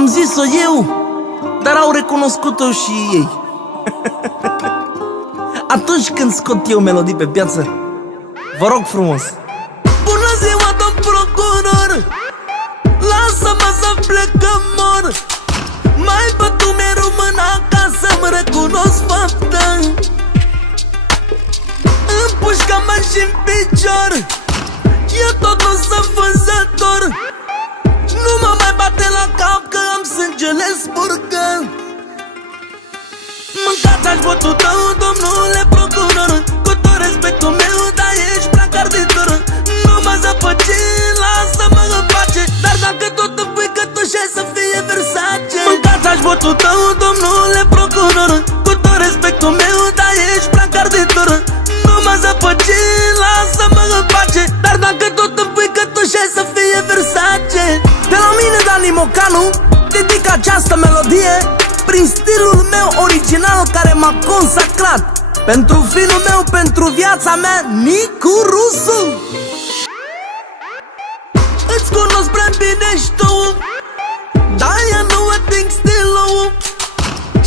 Am zis-o eu, dar au recunoscut-o și ei. Atunci când scot eu melodii pe piață, vă rog frumos. Bună ziua, domn procuror, lasă-mă să plecăm, mor. Mai bătu mereu mâna ca să-mi recunosc faptă. Împușcă-mă și-n picior, eu tot nu sunt vânzător. Nu mă mai bate la cap că am sângele spurcă. Mâncați-aș votul tău, domnule procuror, cu tot respectul meu, dar ești prea carditor. Nu mă zăpăci, lasă-mă în pace, dar dacă tot îmi pui cătușe să fie Versace. Mâncați-aș votul tău, domnule procuror, cu tot respectul meu, dar ești prea carditor. Nu mă zăpăci, lasă-mă în pace, dar dacă tot îmi pui cătușe să fie Versace. De la mine, Dani Mocanu, dedic această melodie prin stilul meu original care m-a consacrat. Pentru finul meu, pentru viața mea, Nicu Rusu. Îți cunosc prea bine și tu, de-aia nu ating stilul.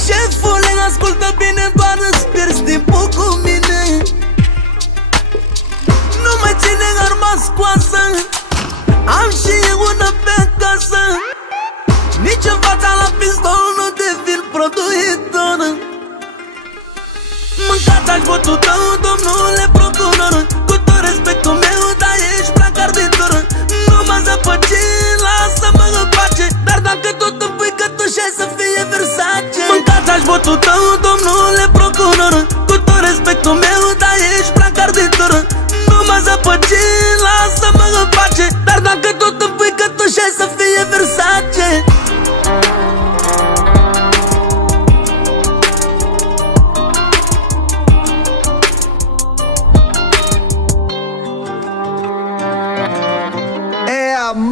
Șefule, ascultă bine, doar îți pierzi timpul cu mine. Nu mai ține arma scoasă, am și eu una pe acasă. Nici în fața la pistol nu devin produitor. Mâncați-aș votul tău, domnule procuror, cu tot respectul meu, dar ești prea carditor. Nu mă zăpăci, lasă-mă în pace, dar dacă tot îmi pui cătușe să fie Versace. Mâncați-aș votul tău, domnule procuror, cu tot respectul meu, dar ești prea carditor. Nu mă zăpăci, lasă-mă în pace, dar dacă tot îmi pui cătușe să fie Versace.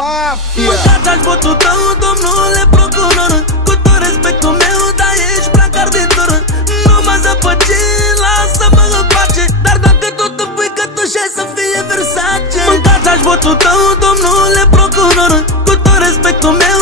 Mafia. Mâncați-aș votul tău, domnule procuror, cu tot respectul meu, dar ești prea carditor. Nu mă zăpăci, lasă-mă în pace, dar dacă tot îmi pui cătușe să fie Versace. Mâncați-aș votul tău, domnule procuror, cu tot respectul meu,